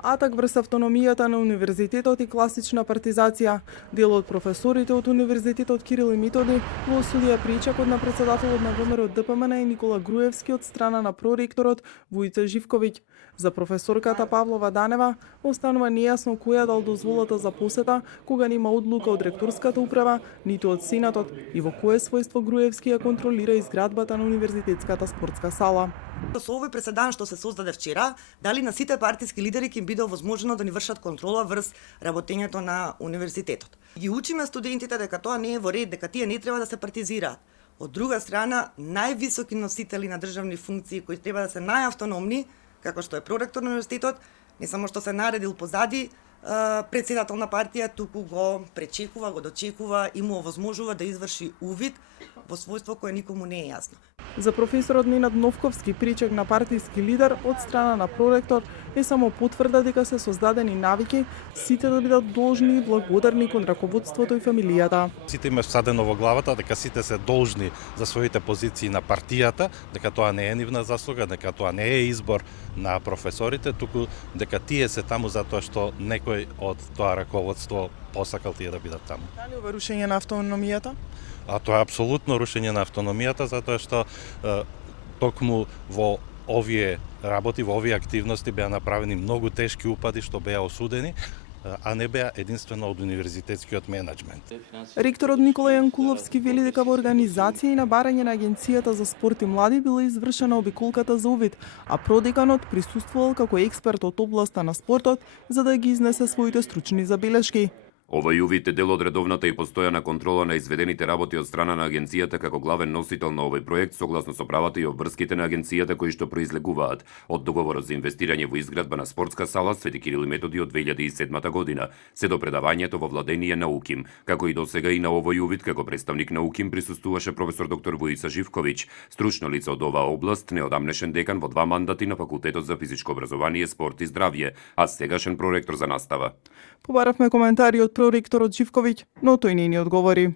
Атак врз автономијата на универзитетот и класична партизација. Дел од професорите од Универзитетот Кирил и Методи го осудија причакот на председателот на ВМРО ДПМН и Никола Груевски од страна на проректорот Вујца Живковиќ. За професорката Павлова Данева останува нејасно која дал дозволата за посета, кога нема одлука од ректорската управа, ниту од Сенатот и во кое својство Груевски ја контролира изградбата на универзитетската спортска сала. Со овој преседан што се создаде вчера, дали на сите партиски лидери ќе им биде овозможено да ни вршат контрола врз работењето на универзитетот. Ги учиме студентите дека тоа не е во ред, дека тие не треба да се партизираат. Од друга страна, највисоки носители на државни функции кои треба да се најавтономни, како што е проректор на универзитетот, не само што се наредил позади председател на партија, туку го пречекува, го дочекува и му овозможува да изврши увид во својство кое никому не е јасно. За професорот Ненад Новковски, причек на партиски лидер од страна на проректор е само потврда дека се создадени навики сите да бидат должни и благодарни кон раководството и фамилијата. Сите има всадено во главата дека сите се должни за своите позиции на партијата, дека тоа не е нивна заслуга, дека тоа не е избор на професорите, туку дека тие се таму затоа што некој од тоа раководство посакал тие да бидат таму. Дали ова рушење на автономијата? А тоа е апсолутно рушење на автономијата, затоа што токму во овие работи, во овие активности беа направени многу тешки упади што беа осудени, а не беа единствено од универзитетскиот менеджмент. Ректорот Никола Јанкуловски вели дека во организација и на барање на Агенцијата за спорт и млади била извршена обиколката за увид, а продеканот присуствувал како експерт од областа на спортот за да ги изнесе своите стручни забелешки. Овој увид е дел од редовната и постојана контрола на изведените работи од страна на агенцијата како главен носител на овој проект, согласно со правата и обврските на агенцијата кои што произлегуваат од договорот за инвестирање во изградба на спортска сала Свети Кирил и Методи од 2007 година, се до предавањето во владење на УКИМ. Како и досега и на овој увид како представник на УКИМ присуствуваше професор доктор Вујца Живковиќ, стручно лице од оваа област, неодамнешен декан во 2 мандати на Факултетот за физичко образование, спорт и здравје, а сегашен проректор за настава. Побаравме коментари од проректорот Живковиќ, но тој не ни одговори.